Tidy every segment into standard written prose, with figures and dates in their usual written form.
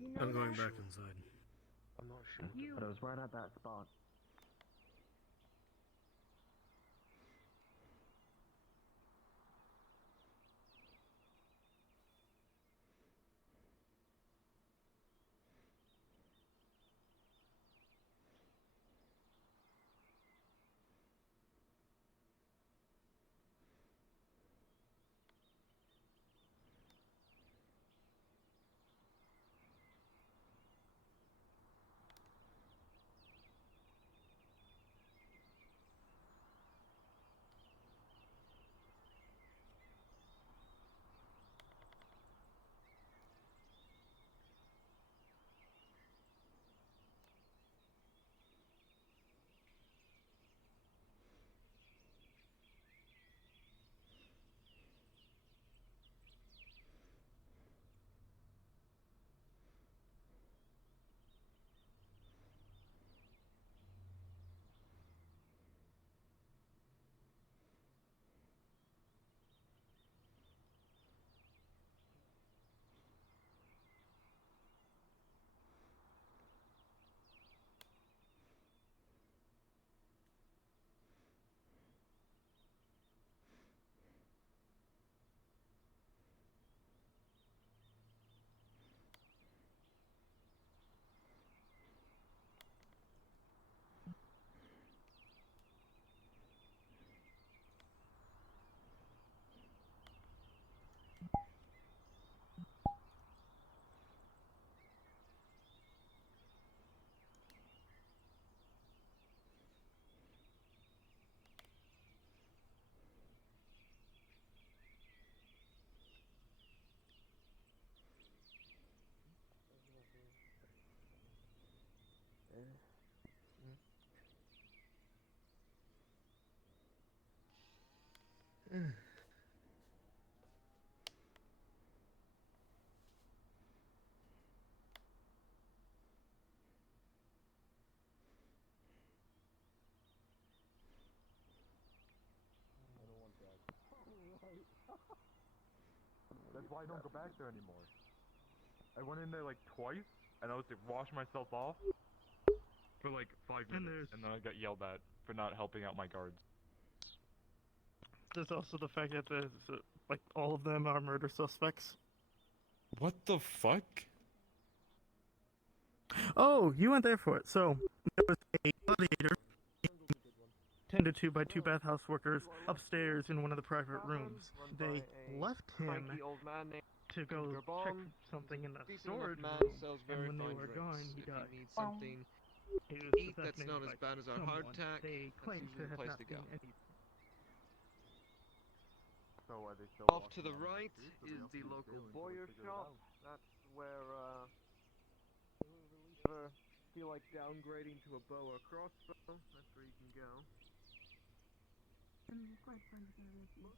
You know I'm going that? back inside. I'm not sure. You. But I was right at that spot. That's why I don't go back there anymore. I went in there like twice, and I was to wash myself off for like 5 minutes, and then I got yelled at for not helping out my guards. There's also the fact that like all of them are murder suspects. What the fuck? Oh, you weren't there for it. So there was a gladiator tended to by two bathhouse workers upstairs in one of the private rooms. They left him to go check something in the storage room, and when they were gone, he died. Something He was eat that's assassinated not by as bad as our someone. hardtack, They that's claimed usually to the have place not to go. seen anything. So are they still Off to the walking around right the streets? is the local boyer shop. That's where, ever feel like downgrading to a bow or crossbow, that's where you can go. I mean, it's quite fun to go there.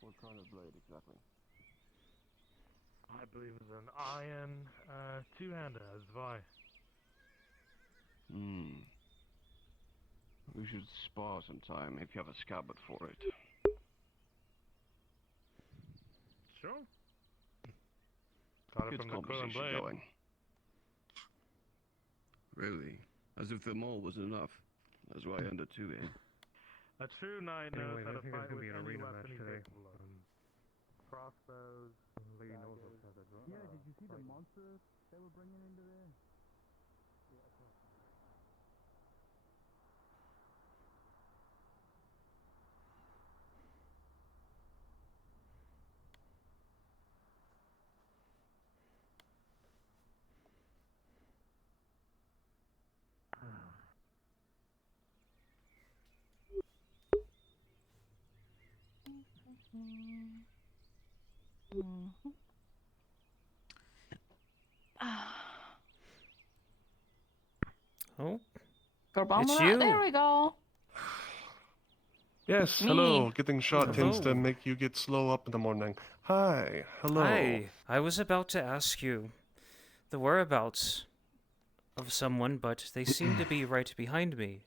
What kind of blade exactly? I believe it's an iron two-hander as Vi. We should spar sometime if you have a scabbard for it. Sure. Got it Good from the Quill and conversation Blade. going. Really? As if the mole was enough. That's why I undertook it. A true knight knows Anyways, how I to think there's fight gonna with be an any arena weapon match he's today. capable of. Crossbows, lady knows the see the monster they were bringing into there? Oh, It's you. There we go. Yes, Me. hello. Getting shot tends to Hello. make you get slow up in the morning. Hi, hello. Hi. I was about to ask you the whereabouts of someone, but they seem to be right behind me.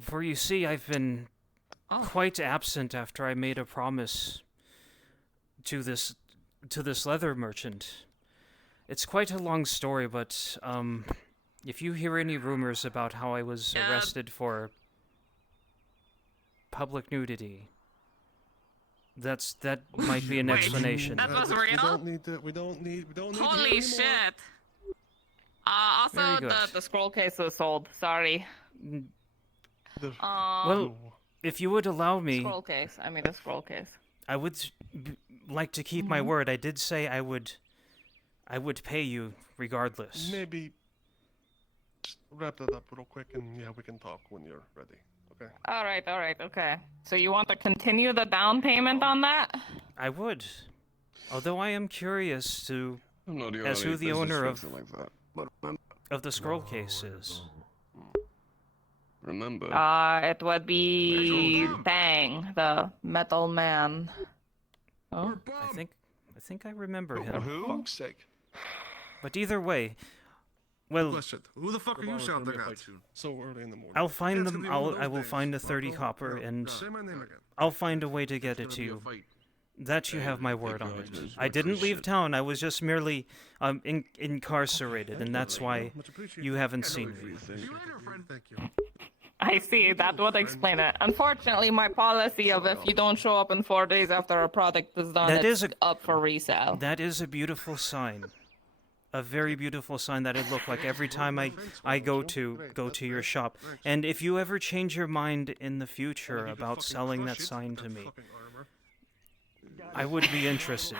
For you see, I've been quite absent after I made a promise to this leather merchant. It's quite a long story, but if you hear any rumors about how I was arrested for public nudity, that might be an explanation. That was We real? don't need to. We don't need to hear Holy anymore. shit. Very Also, good. the scroll case was sold. Sorry. The- Well, if you would allow me, Scroll case. I mean, the scroll case. I would like to keep my word. I did say I would pay you regardless. maybe just wrap that up real quick, and yeah, we can talk when you're ready. Okay. All right, okay. So you want to continue the down payment on that? I would. Although I am curious to I'm not the as only who the business owner of something like that. But the scroll case is. remember, It would be Bang, the metal man. Oh, I think I remember For him. fuck's sake. But either way, well, Question: who the fuck are you shouting at? So early in the morning. I'll find Yeah, it's them. gonna be one of I those will days, find the 30 Marco. copper, No, and say my name again. I'll find a way to get it It's to gonna be a you. fight. That you have my word on it. I didn't leave shit. town. I was just merely incarcerated, and that's why Much appreciated. you haven't Yeah, no seen worries. me. See you later, friend. Thank you. I see. That would explain it. Unfortunately, my policy of if you don't show up in 4 days after a product is done, That it's is up for resale. That is a beautiful sign. A very beautiful sign that I look like every time I go to your shop. And if you ever change your mind in the future about selling that sign to me, I would be interested.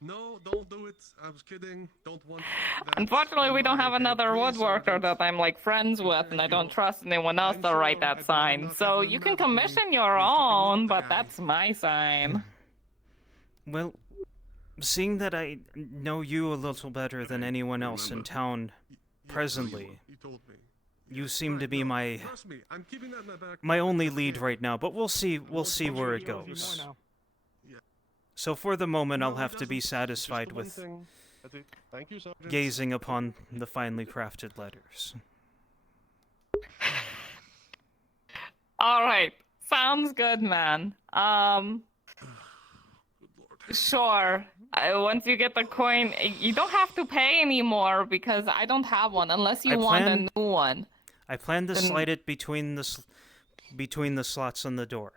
No, don't do it. I was kidding. Don't want that. Unfortunately, we don't have Okay, another please, woodworker sergeant. that I'm like friends with, and I don't trust anyone else I'm to write sure that I'd sign. rather So not you have can a man commission your who's fucking own, up the but guy. that's my sign. Well, seeing that I know you a little better than anyone else in town presently, You told me. you seem to be my Trust me, I'm keeping that in my back. my pocket. only It's lead okay. right now, but we'll see where it goes. So for the moment, I'll No, it have to be doesn't. It's Just satisfied the one with thing. That's it. Thank you, Sergeant. gazing upon the finely crafted letters. All right, sounds good, man. Good Lord. Sure. Once you get the coin, you don't have to pay anymore because I don't have one unless you I want plan- a new one. I plan to Then- slide it between the slots on the door.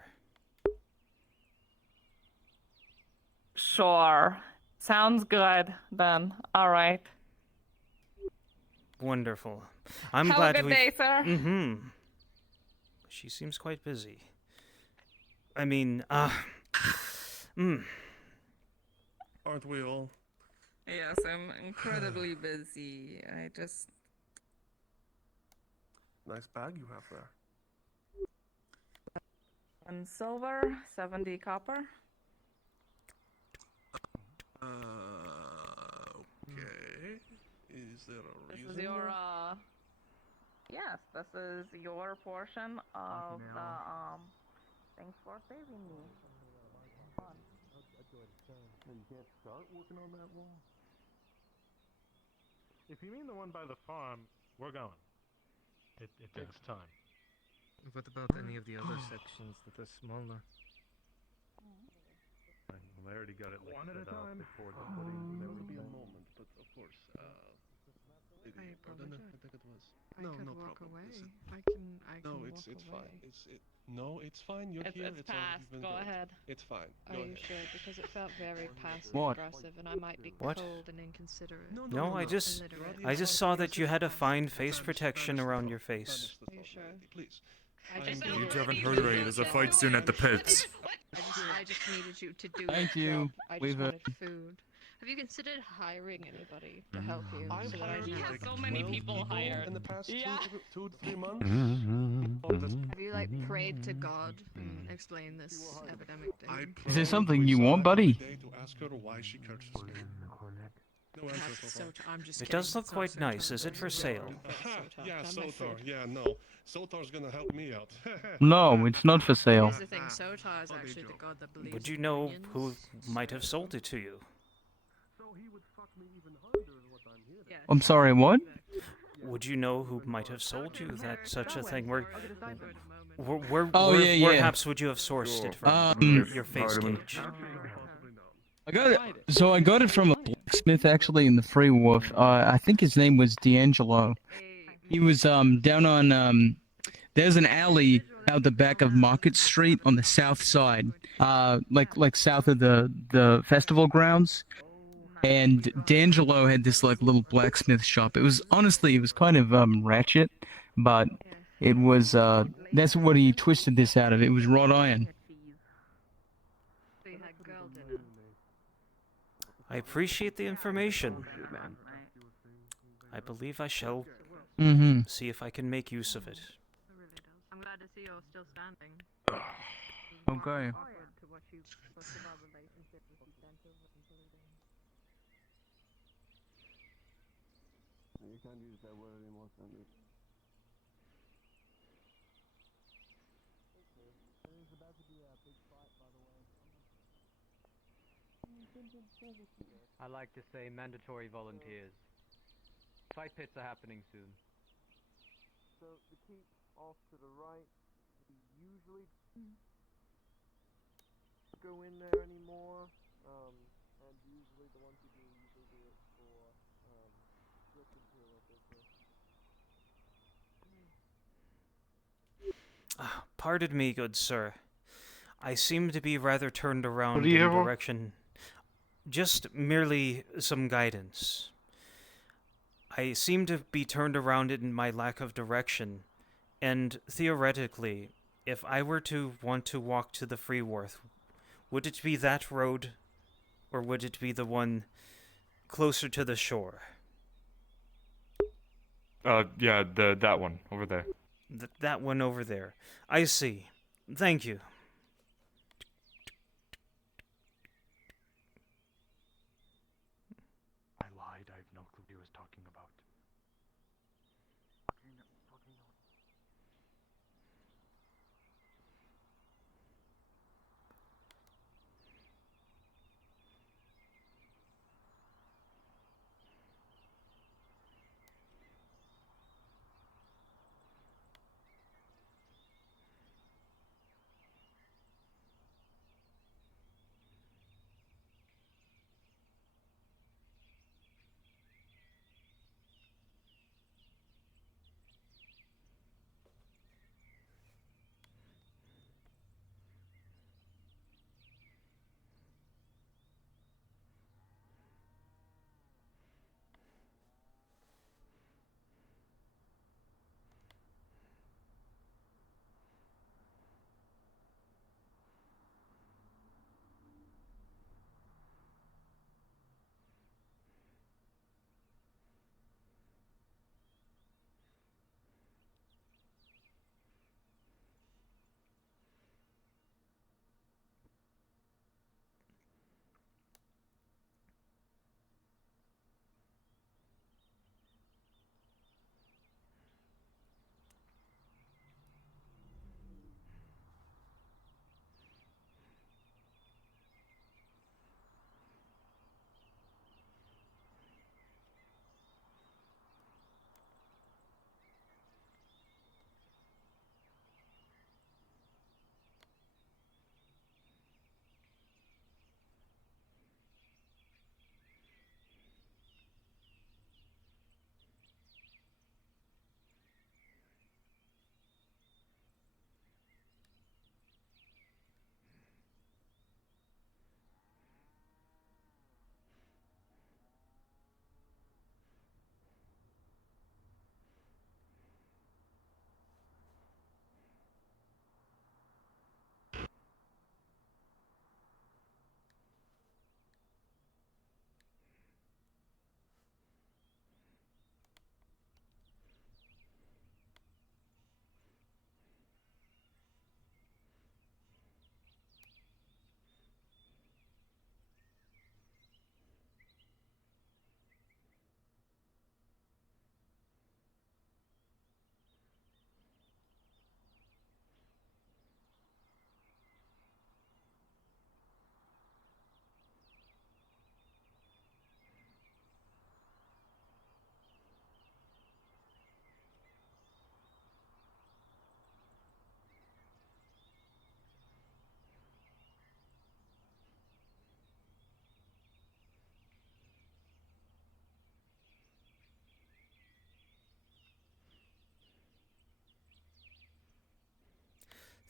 Sure. Sounds good then. All right. Wonderful. I'm Have glad a good we. day, sir. Mm-hmm. She seems quite busy. I mean, Aren't we all? Yes, I'm incredibly busy. I just... Nice bag you have there. 1 silver, 70 copper. Okay. Is there a This reason? is your, Yes, this is your portion of the, thanks for saving me. Fun. You can't start working on that wall? If you mean the one by the farm, we're going. It takes time. What about any of the other sections that are smaller? I already got it like One at a set up time. before the footing. There will be a moment, but of course, Lady, I or no, apologize. I think it was. I No, could no walk problem. away. Listen. I can No, walk it's away. fine. No, it's fine. You're here. It's all past. you've been Go good. ahead. It's fine. Are Go you ahead. sure? Because it felt very passive What? aggressive, and I might be What? cold and inconsiderate. No, I just illiterate. I just saw that you had a fine face protection around your face. Are you sure? Please. You haven't heard right. There's a fight soon at the pits. I just needed you to do Thank your you. job. I just wanted food. Have you considered hiring anybody to help you? I've so that I hired can He has like so many 12 people hired. in the past Yeah. 2 to 3 months. Have you like prayed to God and explained this epidemic thing? I Is there pray something to you want, Isaac buddy? every day to ask her why she curses me. No answer so far. I'm just It kidding. does look It's not quite Sotar. nice. Is it for sale? Aha, yeah, I'm afraid. Sotar. Yeah, no. Sotar's gonna help me out. No, it's not for sale. Here's the thing, Sotar is actually the god that believes Would you in know unions. who might have sold it to you? So he would fuck me even harder is what I'm hearing. Yeah. I'm sorry, what? Would you know who might have sold you that such a thing? Where Oh, yeah, yeah. perhaps would you have sourced it from? Your face gauge. I got it from a blacksmith actually in the Free Wharf. I think his name was D'Angelo. He was down on there's an alley out the back of Market Street on the south side, like south of the festival grounds. And D'Angelo had this like little blacksmith shop. It was kind of ratchet, but it was that's what he twisted this out of. It was wrought iron. They had girl dinner. I appreciate the information. I believe I shall Mm-hmm. see if I can make use of it. I'm glad to see you're still standing. Okay. You can't use that word anymore, Sandy. There's about to be a big fight, by the way. I like to say mandatory volunteers. Fight pits are happening soon. So the keep off to the right, we usually go in there anymore, and usually the ones who do usually do it for just imperial business. Pardon me, good sir. I seem to be rather turned around do you in have on? direction. Just merely some guidance. I seem to be turned around in my lack of direction, and theoretically, if I were to want to walk to the Free Wharf, would it be that road, or would it be the one closer to the shore? Yeah, that one over there. That one over there. I see. Thank you. I lied. I have no clue what he was talking about.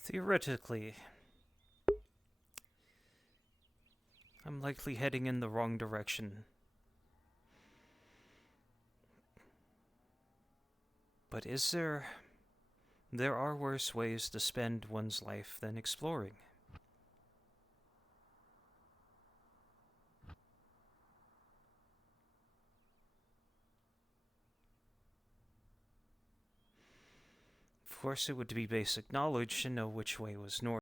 Theoretically, I'm likely heading in the wrong direction. But is there... There are worse ways to spend one's life than exploring. Of course, it would be basic knowledge to know which way was north.